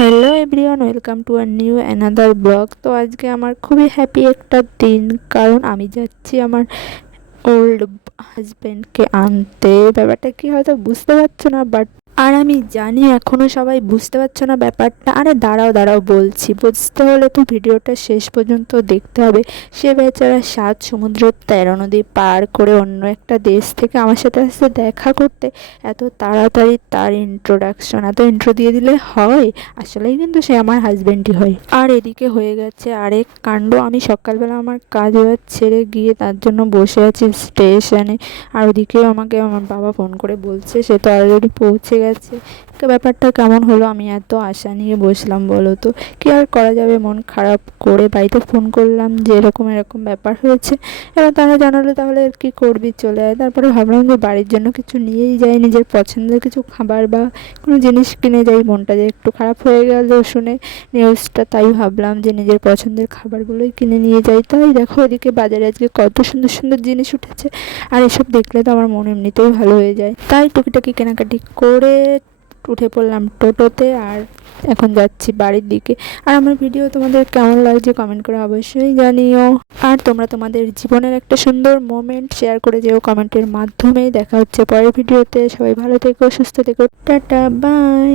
Hello everyone, welcome to our new another blog. তো আজকে আমার খুবই হ্যাপি একটা দিন, কারণ আমি যাচ্ছি আমার ওল্ড হাজব্যান্ডকে আনতে। ব্যাপারটা কি হয়তো বুঝতে পারছো না, বাট আর আমি জানি এখনও সবাই বুঝতে পারছো না ব্যাপারটা। আরে দাঁড়াও দাঁড়াও, বলছি। বুঝতে হলে তো ভিডিওটা শেষ পর্যন্ত দেখতে হবে। সে বেচারা 7 সমুদ্র 13 নদী পার করে অন্য একটা দেশ থেকে আমার সাথে আসতে দেখা করতে। এত তাড়াতাড়ি তার ইন্ট্রোডাকশন, এত ইন্ট্রো দিয়ে দিলে হয়? আসলেই কিন্তু সে আমার হাজব্যান্ডই হয়। আর এদিকে হয়ে গেছে আরেক কাণ্ড। আমি সকালবেলা আমার কাজ ছেড়ে গিয়ে তার জন্য বসে আছি স্টেশনে। আর ওদিকেও আমাকে আমার বাবা ফোন করে বলছে সে তো অলরেডি পৌঁছে গেছে। তো ব্যাপারটা কেমন হলো? আমি এত আশা নিয়ে বসলাম, বলো তো কি আর করা যাবে। মন খারাপ করে বাড়িতে ফোন করলাম যে এরকম এরকম ব্যাপার হয়েছে। এবার তারা জানালো তাহলে আর কি করবি, চলে আয়। তারপরে ভাবলাম যে বাড়ির জন্য কিছু নিয়েই যাই, নিজের পছন্দের কিছু খাবার বা কোনো জিনিস কিনে যাই। মনটা যে একটু খারাপ হয়ে গেল শুনে নিউজটা, তাই ভাবলাম যে নিজের পছন্দের খাবারগুলোই কিনে নিয়ে যাই। তাই দেখো এদিকে বাজারে আজকে কত সুন্দর সুন্দর জিনিস উঠেছে। আর এসব দেখলে তো আমার মন এমনিতেই ভালো হয়ে যায়। তাই টুকিটাকি কেনাকাটি করে উঠে পড়লাম টোটোতে, আর এখন যাচ্ছি বাড়ির দিকে। আর আমার ভিডিও তোমাদের কেমন লাগছে কমেন্ট করে অবশ্যই জানিও। আর তোমরা তোমাদের জীবনের একটা সুন্দর মোমেন্ট শেয়ার করে যেও কমেন্টের মাধ্যমে। দেখা হচ্ছে পরের ভিডিওতে। সবাই ভালো থেকো, সুস্থ থেকো, টাটা, বাই।